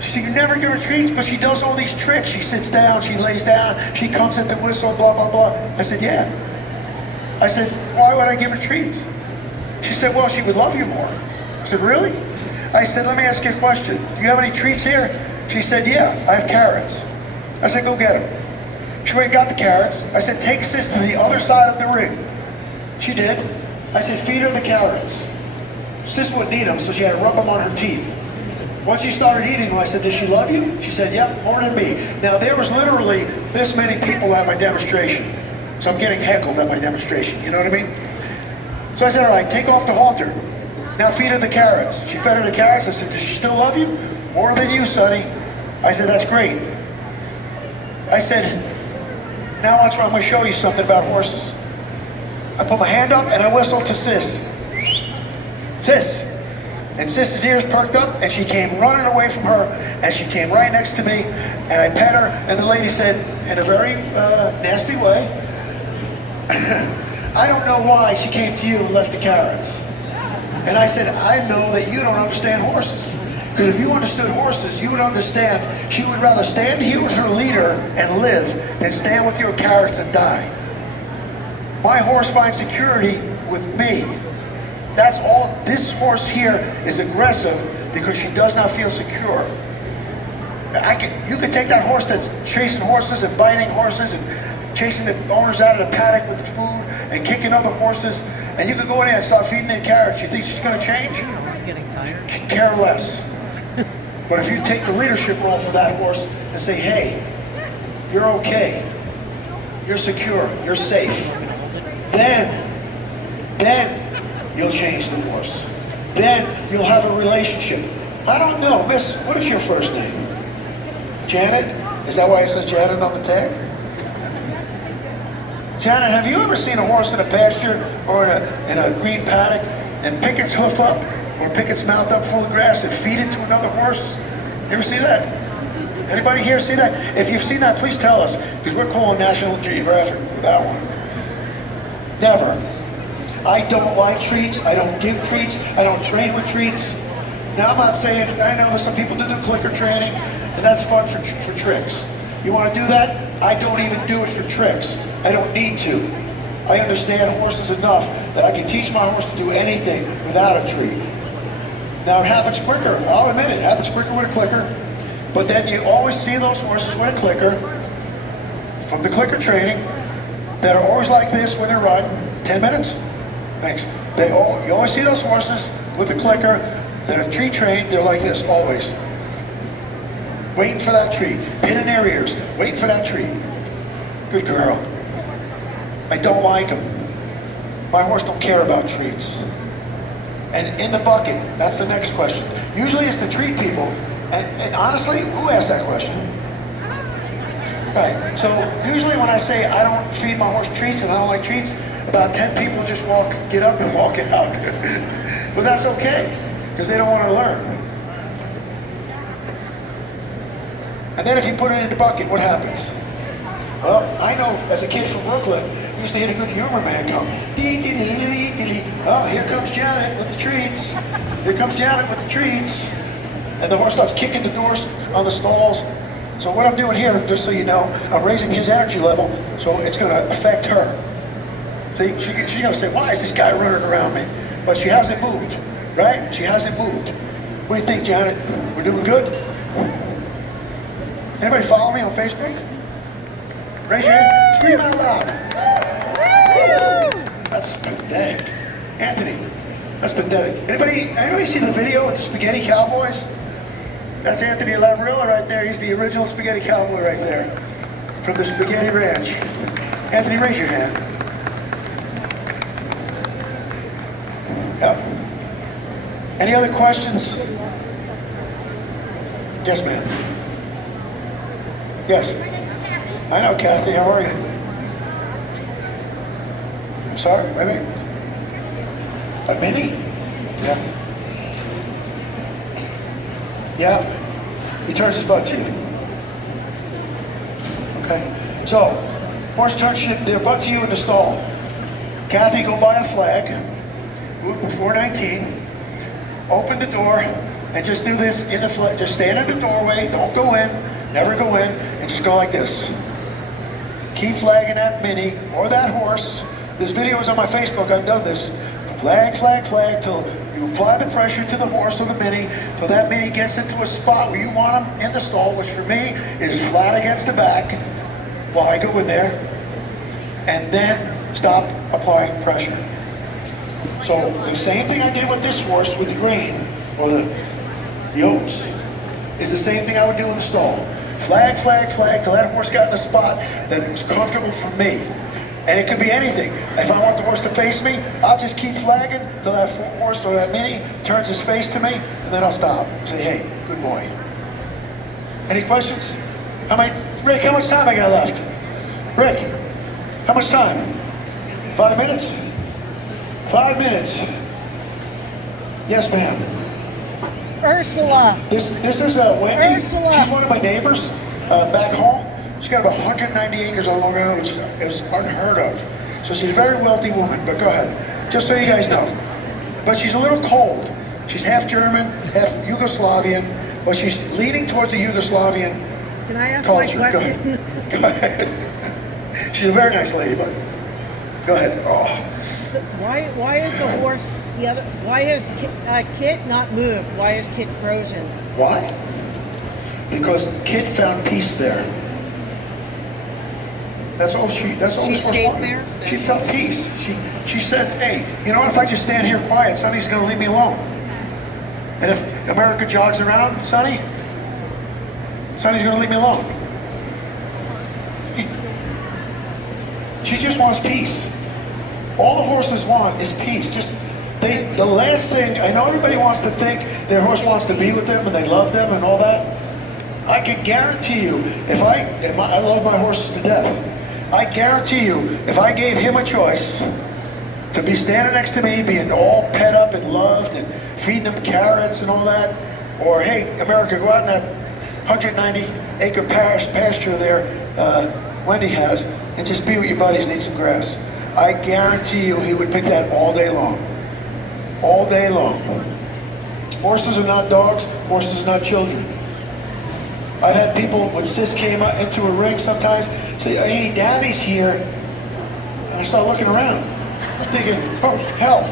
She said, you never give her treats, but she does all these tricks. She sits down, she lays down, she comes at the whistle, blah, blah, blah. I said, yeah. I said, why would I give her treats? She said, well, she would love you more. I said, really? I said, let me ask you a question. Do you have any treats here? She said, yeah, I have carrots. I said, go get them. She went and got the carrots. I said, take Sis to the other side of the ring. She did. I said, feed her the carrots. Sis wouldn't eat them, so she had to rub them on her teeth. Once she started eating them, I said, does she love you? She said, yep, more than me. Now, there was literally this many people at my demonstration. So I'm getting heckled at my demonstration, you know what I mean? So I said, all right, take off the halter. Now feed her the carrots. She fed her the carrots. I said, does she still love you? More than you, Sonny. I said, that's great. I said, now watch, I'm going to show you something about horses. I put my hand up and I whistled to Sis. Sis. And Sis's ears perked up and she came running away from her and she came right next to me and I pet her and the lady said, in a very nasty way, I don't know why she came to you and left the carrots. And I said, I know that you don't understand horses. Because if you understood horses, you would understand she would rather stand here with her leader and live than stand with your carrots and die. My horse finds security with me. That's all. This horse here is aggressive because she does not feel secure. You could take that horse that's chasing horses and biting horses and chasing the owners out of the paddock with the food and kicking other horses, and you could go in there and start feeding her carrots. You think she's going to change? I'm getting tired. Care less. But if you take the leadership role for that horse and say, hey, you're okay, you're secure, you're safe, then you'll change the horse. Then you'll have a relationship. I don't know, Miss, what is your first name? Janet? Is that why it says Janet on the tag? Janet, have you ever seen a horse in a pasture or in a green paddock and pick its hoof up or pick its mouth up full of grass and feed it to another horse? You ever see that? Anybody here see that? If you've seen that, please tell us, because we're calling National Geographic with that one. Never. I don't like treats. I don't give treats. I don't train with treats. Now, I'm not saying, I know there's some people that do clicker training, and that's fun for tricks. You want to do that? I don't even do it for tricks. I don't need to. I understand horses enough that I can teach my horse to do anything without a treat. Now it happens quicker, I'll admit it happens quicker with a clicker, but then you always see those horses with a clicker, from the clicker training, that are always like this when they're riding. 10 minutes? Thanks. You always see those horses with the clicker that are treat trained, they're like this, always. Waiting for that treat, pinning their ears, waiting for that treat. Good girl. I don't like them. My horse don't care about treats. And in the bucket, that's the next question. Usually it's the treat people, and honestly, who asked that question? Right, so usually when I say I don't feed my horse treats and I don't like treats, about 10 people just get up and walk it out. But that's okay, because they don't want to learn. And then if you put it in the bucket, what happens? Well, I know as a kid from Brooklyn, we used to hear a good humor man come. Oh, here comes Janet with the treats. Here comes Janet with the treats. And the horse starts kicking the doors on the stalls. So what I'm doing here, just so you know, I'm raising his energy level, so it's going to affect her. See, she's going to say, why is this guy running around me? But she hasn't moved, right? She hasn't moved. What do you think, Janet? We're doing good? Anybody follow me on Facebook? Raise your hand. Scream out loud. That's pathetic. Anthony, that's pathetic. Anybody see the video with the spaghetti cowboys? That's Anthony Labrilla right there. He's the original spaghetti cowboy right there. From the Spaghetti Ranch. Anthony, raise your hand. Yeah. Any other questions? Yes, ma'am. Yes. I know, Kathy. How are you? I'm sorry. Wait a minute. A mini? Yeah. Yeah. He turns his butt to you. Okay. So, horse turns their butt to you in the stall. Kathy, go buy a flag. Move 419. Open the door and just do this in the flag. Just stand in the doorway. Don't go in. Never go in. And just go like this. Keep flagging that mini or that horse. This video is on my Facebook. I've done this. Flag, flag, flag till you apply the pressure to the horse or the mini till that mini gets into a spot where you want him in the stall, which for me is flat against the back while I go in there, and then stop applying pressure. So the same thing I did with this horse with the grain or the oats is the same thing I would do in the stall. Flag, flag, flag till that horse got in a spot that it was comfortable for me. And it could be anything. If I want the horse to face me, I'll just keep flagging till that horse or that mini turns his face to me, and then I'll stop and say, hey, good boy. Any questions? Rick, how much time I got left? Rick, how much time? 5 minutes? 5 minutes. Yes, ma'am. Ursula. This is Wendy. Ursula. She's one of my neighbors back home. She's got about 190 acres on Long Island, which is unheard of. So she's a very wealthy woman, but go ahead. Just so you guys know. But she's a little cold. She's half German, half Yugoslavian, but she's leaning towards the Yugoslavian Can I ask culture. my Go question? ahead. Go ahead. She's a very nice lady, but go ahead. Oh. Why is the horse the other? Why is Kit not moved? Why is Kit frozen? Why? Because Kid found peace there. That's all this horse safe wanted. there? She felt peace. She said, hey, you know what, if I just stand here quiet, Sonny's gonna leave me alone. And if America jogs around, Sonny's gonna leave me alone. She just wants peace. All the horses want is peace. The last thing, I know everybody wants to think their horse wants to be with them and they love them and all that. I can guarantee you, I love my horses to death. I guarantee you, if I gave him a choice to be standing next to me, being all pet up and loved and feeding him carrots and all that, or hey, America, go out in that 190 acre pasture there Wendy has and just be with your buddies and eat some grass. I guarantee you he would pick that all day long. All day long. Horses are not dogs, horses are not children. I've had people, when Sis came into a ring sometimes, say, hey, Daddy's here. And I start looking around. I'm thinking, oh, hell,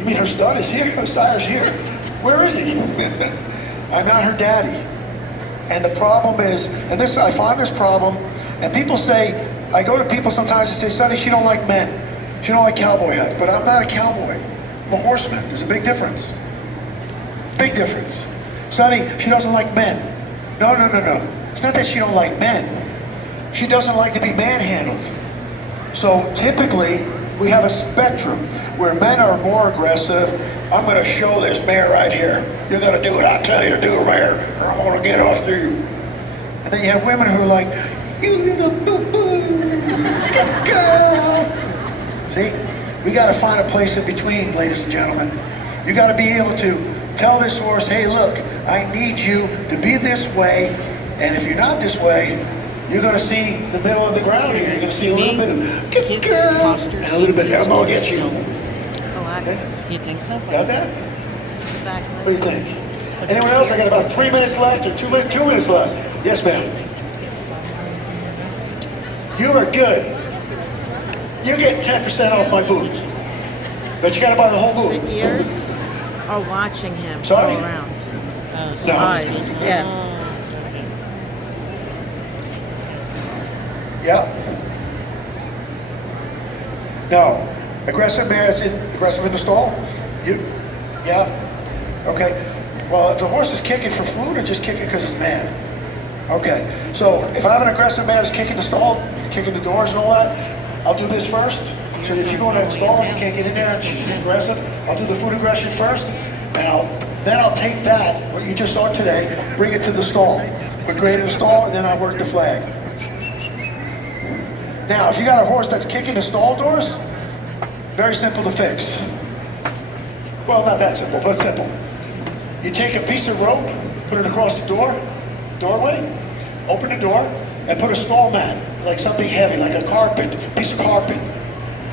you mean her stud is here? Her sire's here. Where is he? I'm not her daddy. And the problem is, and this I find this problem, and people say, I go to people sometimes and say, Sonny, she don't like men. She don't like cowboy hats. But I'm not a cowboy. I'm a horseman. There's a big difference. Big difference. Sonny, she doesn't like men. No. It's not that she don't like men. She doesn't like to be manhandled. So typically, we have a spectrum where men are more aggressive. I'm going to show this mare right here. You're going to do what I tell you to do, mare, or I'm going to get off to you. And then you have women who are like, you little boo-boo, good girl. See, we got to find a place in between, ladies and gentlemen. You got to be able to tell this horse, hey, look, I need you to be this way, and if you're not this way, you're going to see the middle of the ground here. You're going to see a little bit of good girl, and a little bit of elbow against you. You think so? Got that? What do you think? Anyone else? I got about 3 minutes left, or 2 minutes left. Yes, ma'am. You are good. You get 10% off my booth, but you got to buy the whole booth. Ears are watching him Sorry? go around. No. Eyes. Yeah. Yeah. No. Aggressive mare that's aggressive in the stall? Yeah. Okay. Well, if the horse is kicking for food or just kicking because it's mad? Okay. So if I have an aggressive mare that's kicking the stall, kicking the doors and all that, I'll do this first. So if you go in that stall and you can't get in there and she's aggressive, I'll do the food aggression first, and then I'll take that, what you just saw today, bring it to the stall. We're grading the stall, and then I work the flag. Now, if you got a horse that's kicking the stall doors, very simple to fix. Well, not that simple, but simple. You take a piece of rope, put it across the doorway, open the door, and put a stall mat, like something heavy, like a carpet, piece of carpet.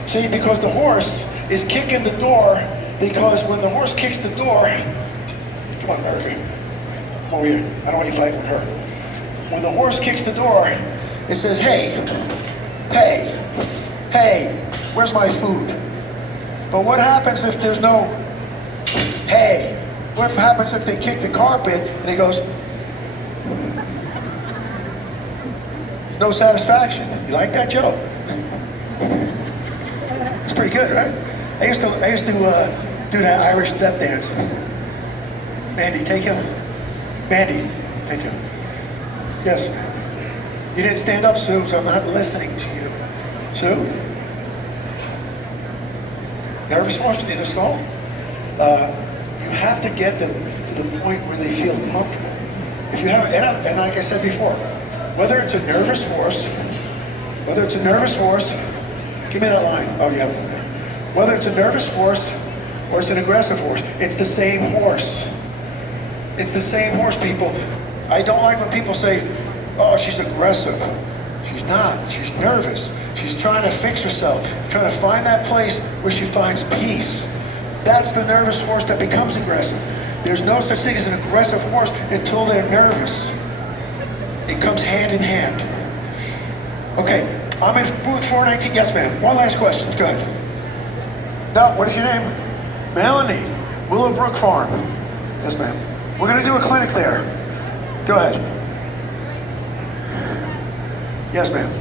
See, because the horse is kicking the door, because when the horse kicks the door, come on, America, come over here, I don't want you fighting with her. When the horse kicks the door, it says, hey, where's my food? But what happens if there's no, hey? What happens if they kick the carpet and he goes, there's no satisfaction? You like that joke? It's pretty good, right? I used to do that Irish step dance. Mandy, take him. Mandy, take him. Yes, ma'am. You didn't stand up, Sue, so I'm not listening to you. Sue? Nervous horse in a stall? You have to get them to the point where they feel comfortable. If you have, and like I said before, whether it's a nervous horse, give me that line. Oh, you have it. Whether it's a nervous horse or it's an aggressive horse, it's the same horse. It's the same horse, people. I don't like when people say, oh, she's aggressive. She's not. She's nervous. She's trying to fix herself, trying to find that place where she finds peace. That's the nervous horse that becomes aggressive. There's no such thing as an aggressive horse until they're nervous. It comes hand in hand. Okay, I'm in booth 419. Yes, ma'am. One last question. Go ahead. No, what is your name? Melanie. Willowbrook Farm. Yes, ma'am. We're going to do a clinic there. Go ahead. Yes, ma'am.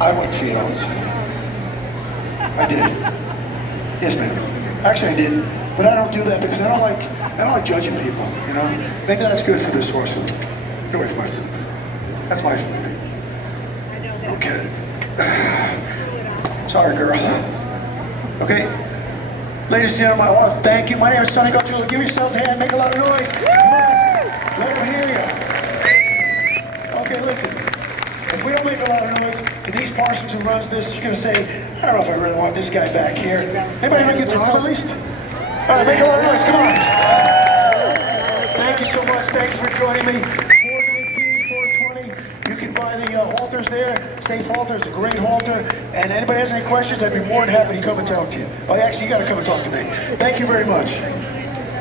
I wouldn't feed oats. I did. Yes, ma'am. Actually, I didn't, but I don't do that because I don't like judging people. You know, maybe that's good for this horse. Get away from my food. That's my food. Okay. Sorry, girl. Okay. Ladies and gentlemen, I want to thank you. My name is Sonny. Go to give yourselves a hand. Make a lot of noise. Come on. Let them hear you. Okay, listen. If we don't make a lot of noise, Denise Parsons, who runs this, she's going to say, I don't know if I really want this guy back here. Anybody have a good time at least? All right, make a lot of noise. Come on. Thank you so much. Thank you for joining me. 419, 420. You can buy the halters there. Safe halters, a great halter. And anybody has any questions, I'd be more than happy to come and talk to you. Oh, actually, you got to come and talk to me. Thank you very much.